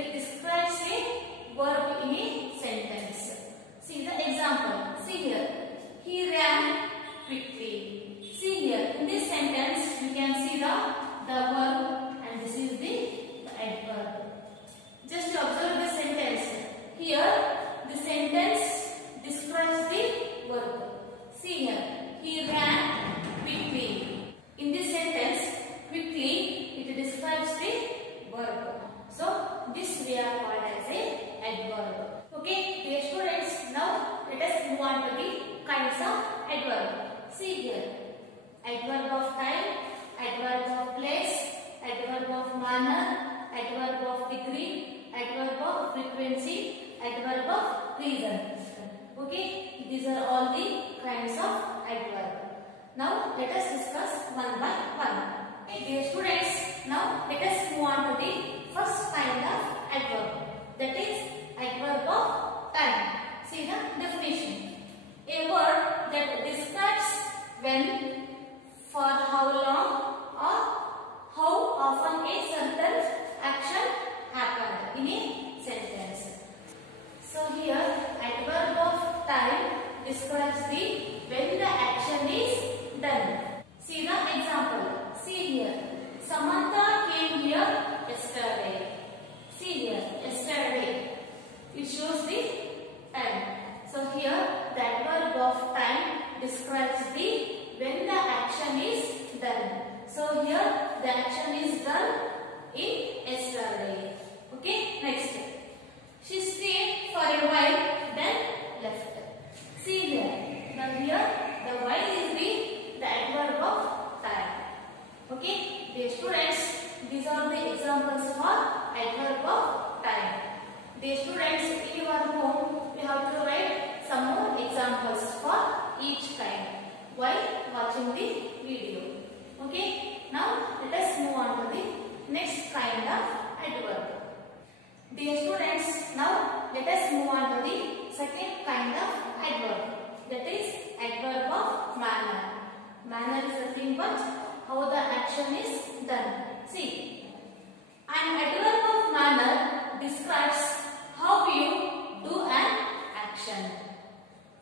it describes a verb in a sentence. See the example. See here. He ran quickly. See here. In this sentence, you can see the verb, and this is the adverb. Just observe the sentence. Here, the sentence describes the verb. See here. He ran quickly. In this sentence, quickly, it describes the verb. So, this we are called as a adverb. Okay, dear students, now let us move on to the kinds of adverb. See here. Adverb of time, adverb of place, adverb of manner, adverb of degree, adverb of frequency, adverb of reason. Okay, these are all the kinds of adverb. Now let us discuss one by one. Okay, dear students, now let us move on to the first kind of adverb, that is adverb of time. See the definition. A word that describes when, for how long, or how often a certain action happened in a sentence. So here, adverb of time describes the when the action is done. See the example. See here. Samantha came here yesterday. See here, yesterday. It shows the time. So here, the adverb of time describes the when the action is done. So here, the action is done in yesterday. Okay, next. She stayed for a while, then left. See here. Now here, the while is the adverb of time. Okay, dear students, these are the examples for adverb of time. Dear students, in your home, you have to write some more examples for each kind while watching the video. Okay, now let us move on to the next kind of adverb. Dear students, now let us move on to the second kind of adverb, that is adverb of manner. Manner is nothing but how the action is done. See, an adverb of manner describes how you do an action.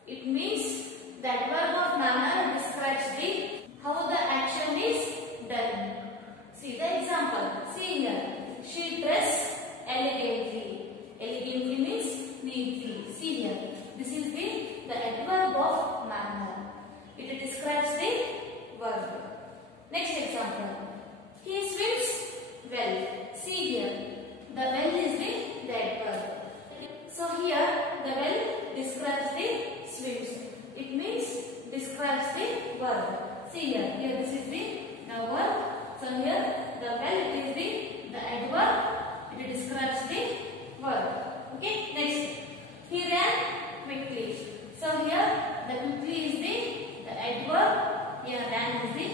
It means the adverb of manner describes the how the action is done. See the example. See here. She dressed elegantly. Elegantly means neatly. See here. This is the adverb of manner. It describes the verb. Next example. He swims well. See here. The well is the adverb. So here the well describes the swims. It means describes the verb. See here. Here this is the verb. So here the well is the adverb. It describes the verb. Okay. Next. He ran quickly. So here the quickly is the adverb. Here ran is the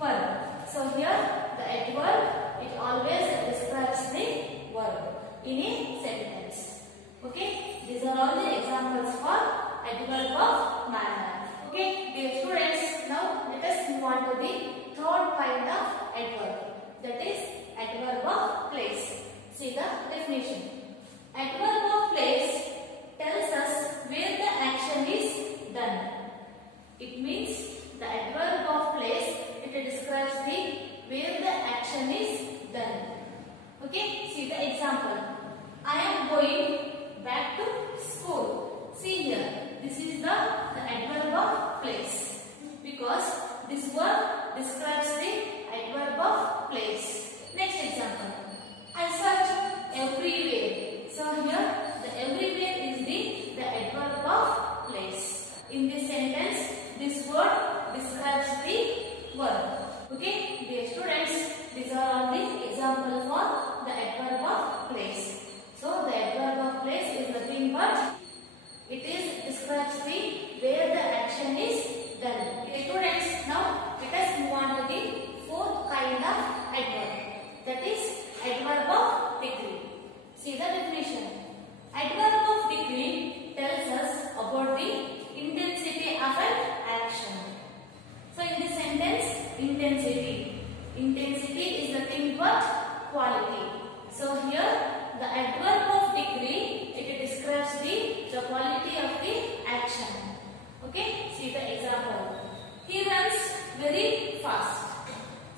verb. So here the adverb, it always describes the verb in a sentence. Okay. These are all the examples for adverb of manner. Okay, dear students, now let us move on to the third kind of adverb, that is adverb of place. See the definition. Adverb of place tells us where the action is done. It means the adverb of place, it describes the where the action is done. Okay, see the example. I am going back to school. See here, this is the adverb of place, because this word describes the adverb of place. Next example. I search everywhere. So here the everywhere is the adverb of place. In this sentence, this word describes the verb. Okay, dear students, these are all the examples for the adverb of place. So the adverb of place is nothing but it describes the where the action is done. Dear students, now let us move on to the fourth kind of adverb, that is adverb of degree. See the definition. Adverb of degree tells us about the intensity of an action. So in this sentence, intensity is nothing but quality. So here the adverb see the example. He runs very fast.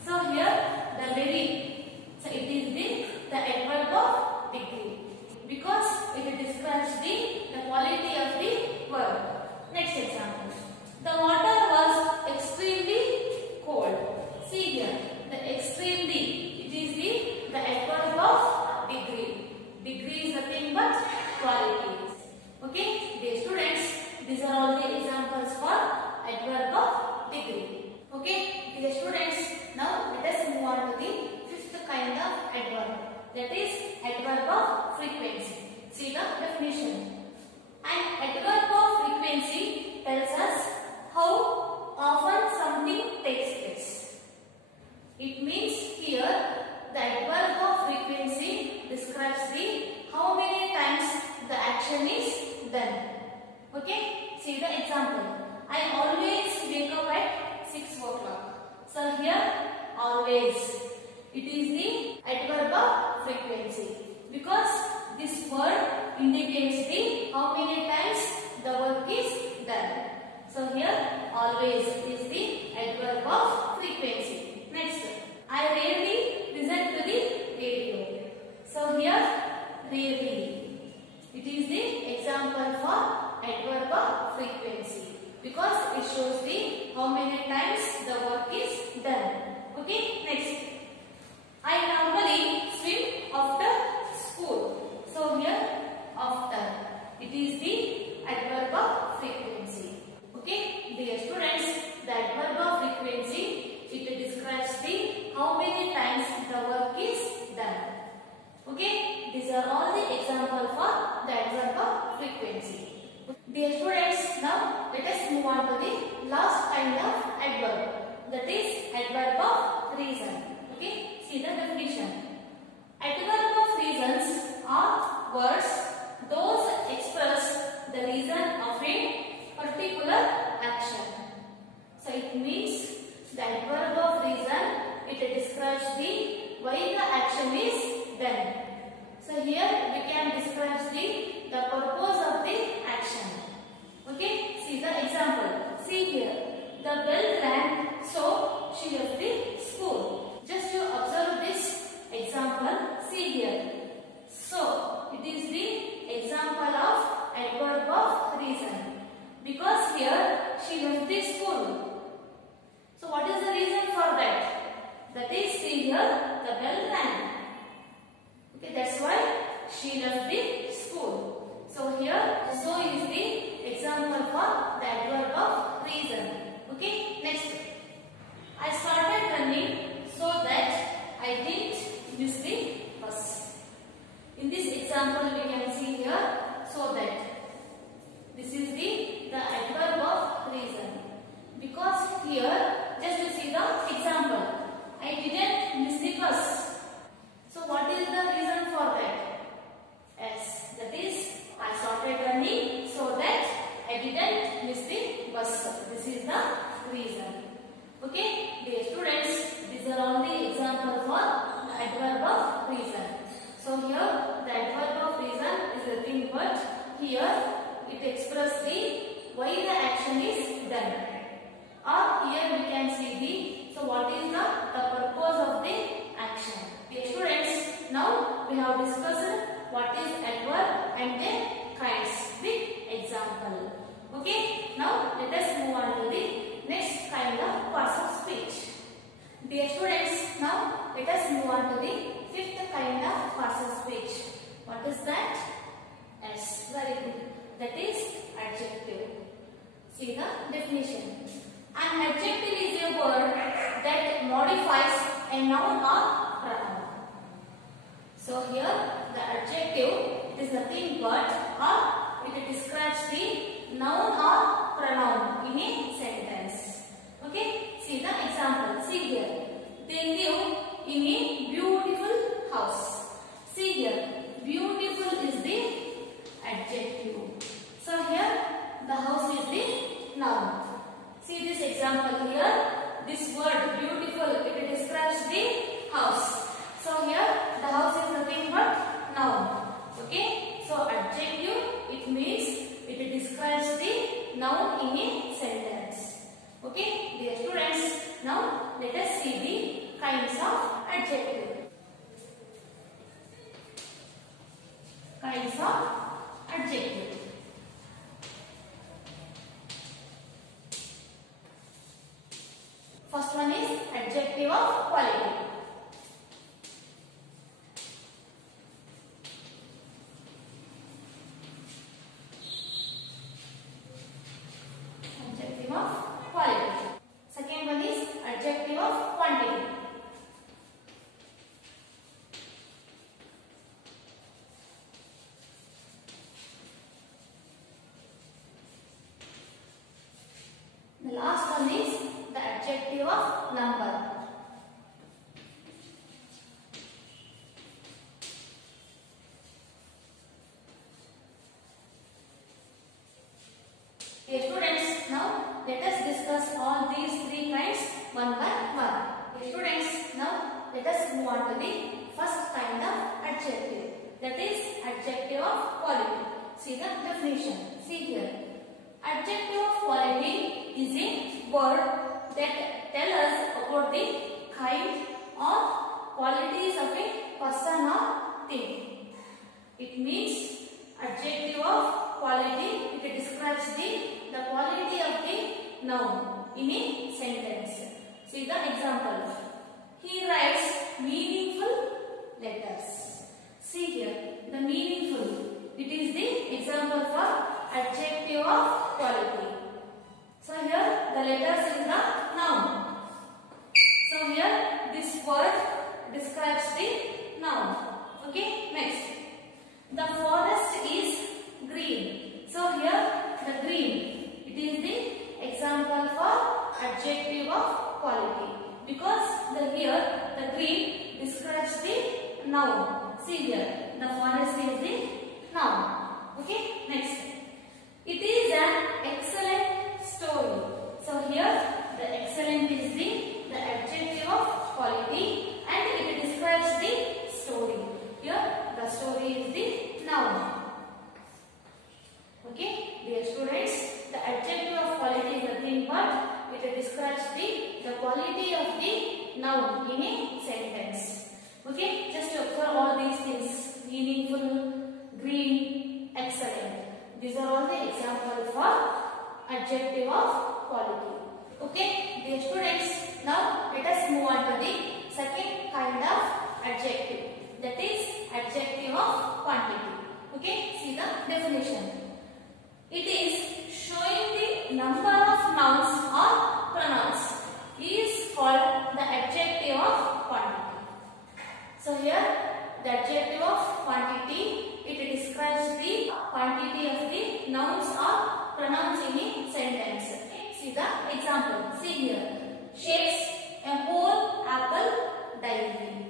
So here the very, so it is the adverb of degree because it describes the quality of the word. Next example. The water was extremely cold. See here, the extremely, it is the adverb of degree. Degree is nothing but quality. Okay, dear students, these are all the examples for adverb of degree. Okay, dear students, now let us move on to the fifth kind of adverb, that is adverb of frequency. See the definition. An adverb of frequency tells us how often something takes place. It means here the adverb of frequency describes the how many times the action is done. Okay, see the example. I always wake up at 6 o'clock. So here always, it is the adverb of frequency because this word indicates the how many times the work is done. So here always is the adverb of frequency. Next, I rarely listen to the radio. So here rarely, it is the example for adverb of frequency because it shows the how many times the work is done. Okay, next. I normally swim after school. So here after, it is the adverb of frequency. Okay, dear students, the adverb of frequency, it describes the how many times the work is done. Okay, these are all the examples for the adverb of frequency. Dear students, now let us move on to the last kind of adverb, that is adverb of reason. Okay, see the definition. Adverb of reasons are words those express the reason of a particular action. So it means the adverb of reason, it describes the why the action is done. So here we can describe the purpose of the action. Okay, see the example. See here, the bell rang, so she left the school. Just to observe this example, see here. So it is the example of adverb of reason because here she left the school. So what is the reason for that? That is, see here, the bell rang. Okay, that's why she left the school. So here, so is the example for the adverb of reason. Okay, next. I started running so that I didn't miss the bus. In this example, we can see here, so that. This is the adverb of reason. Because here, just to see the example, I didn't miss the bus. So what is the reason for that? Yes, that is, I started running so that I didn't miss the bus. This is the reason. Okay, dear students, these are all the examples for the adverb of reason. So here, the adverb of reason is nothing but here it expresses the why the action is done. Or here we can see the, so what is the purpose of the action. Dear students, now we have discussed what is adverb and their kinds with example. Okay, now let us move on to the next kind of parts of speech. Dear students, now let us move on to the fifth kind of parts of speech. What is that? Yes, very good. That is adjective. See the definition. An adjective is a word that modifies a noun or pronoun. So here the adjective is nothing but it describes the noun or pronoun in a sentence. Okay, see the example. See here, they live in a beautiful house. See here, beautiful is the adjective. So here the house is the noun. See this example here, this word beautiful, it describes the house. So here the house is nothing but noun. Okay, so adjective, it means it describes the noun in a sentence. all these three kinds one by one. Okay, students, now let us move on to the first kind of adjective. That is adjective of quality. See the definition. See here. Adjective of quality is a word that tells us about the kind or qualities of a person or thing. It means adjective of quality. It describes the quality of the noun in a sentence. See the example. He writes meaningful letters. See here, the meaningful. It is the example for adjective of quality. So here the letters is the noun. So here this word describes the noun. Okay, next. The forest is green. So here the green. It is the example for adjective of quality. Because here the green describes the noun. See here, the forest is the noun. Okay, next. It is an excellent story. So here the excellent is the adjective of quality and it describes the story. Here the story is the noun. Okay, dear students, the adjective of quality is nothing but it describes the quality of the noun in a sentence. Okay, just observe all these things: meaningful, green, excellent. These are all the examples for adjective of quality. Okay, dear students, now let us move on to the second kind of adjective. That is adjective of quantity. Okay, see the definition. It is showing the number of nouns or pronouns is called the adjective of quantity. So here the adjective of quantity, it describes the quantity of the nouns or pronouns in a sentence. See the example. See here. Shakes a whole apple daily.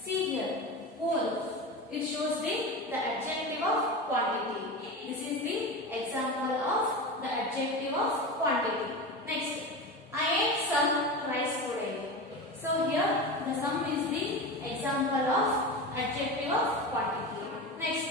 See here. Whole. It shows the adjective of quantity. This is the example of the adjective of quantity. Next. I ate some rice today. So here the sum is the example of adjective of quantity. Next.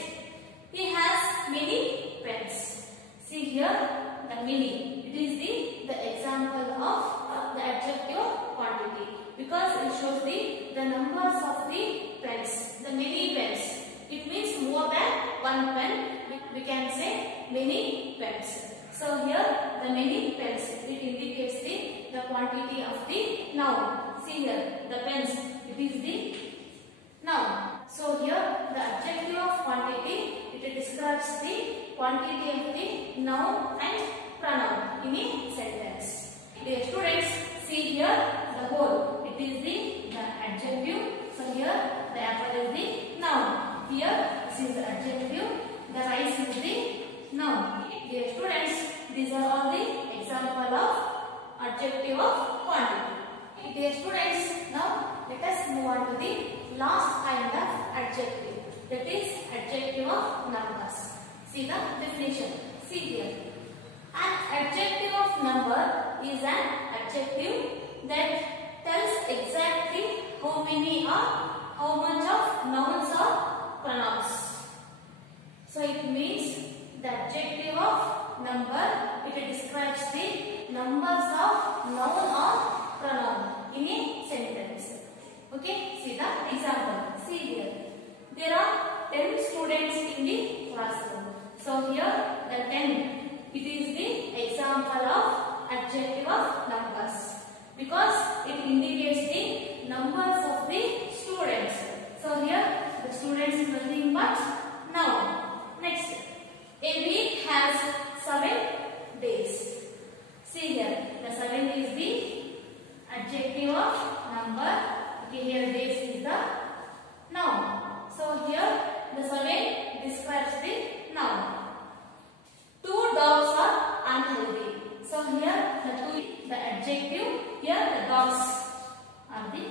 He has many pens. See here the many. It is the example of the adjective of quantity because it shows the numbers of the pens, the many pens. It means more than one pen. We can say many pens. So here the many pens, it indicates the quantity of the noun. See here the pens, it is the noun. So here the adjective of quantity, it describes the quantity of the noun and pronoun in a sentence. Dear students, see here the whole, it is the adjective. So here the apple is the noun. Here this is the adjective, the rice is the noun. Dear students, these are all the example of adjective of quantity. Dear students, now let us move on to the last kind of adjective. That is adjective of numbers. See the definition. See here. An adjective of number is an adjective that tells exactly how many or how much of nouns or pronouns. So it means the adjective of number, it describes the numbers of noun or pronoun in a sentence. Okay, see the example. See here. There are 10 students in the classroom. So here the 10, it is the example of adjective of numbers because it indicates the numbers of the students. So here the students is nothing but noun. Next, a week has 7 days. See here, the 7 is the adjective of number. Okay, here days is the noun. So here the 7 describes the noun. 2 dogs are unhealthy. So here the adjective, here the dogs are the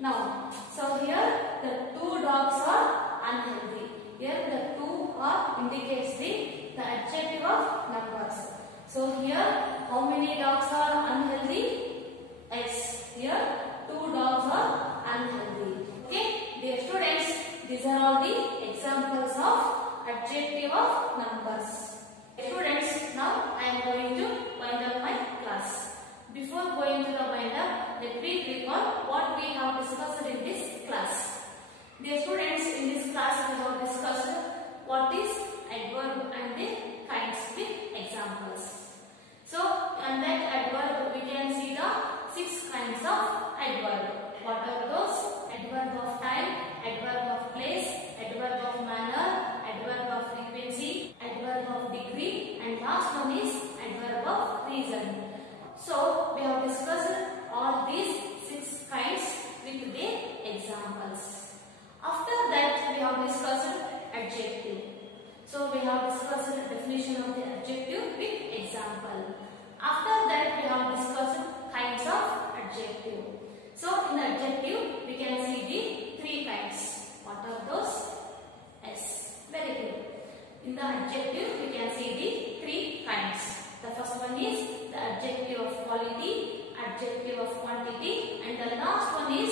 noun. So here the 2 dogs are unhealthy. Here the 2 indicates the adjective of numbers. So here how many dogs are unhealthy? Yes, here 2 dogs are unhealthy. Okay, dear students, these are all the examples of adjective of numbers. Students, now I am going to wind up my class. Before going to the wind up, let me recall what we have discussed in this class. Dear students, in this class we have discussed what is adverb and the kinds with examples. So, on that adverb we can see the 6 kinds of adverb. What are those? Adverb of time, adverb of place, adverb of manner, adverb of frequency, adverb of degree, and last one is adverb of reason. So, we have discussed all these 6 kinds with their examples. After that, we have discussed adjective. So, we have discussed the definition of the adjective with example. After that, we have discussed kinds of adjective. So, in adjective, we can see the 3 kinds. What are those? Yes, very good. In the adjective, we can see the 3 kinds. The first one is the adjective of quality, adjective of quantity, and the last one is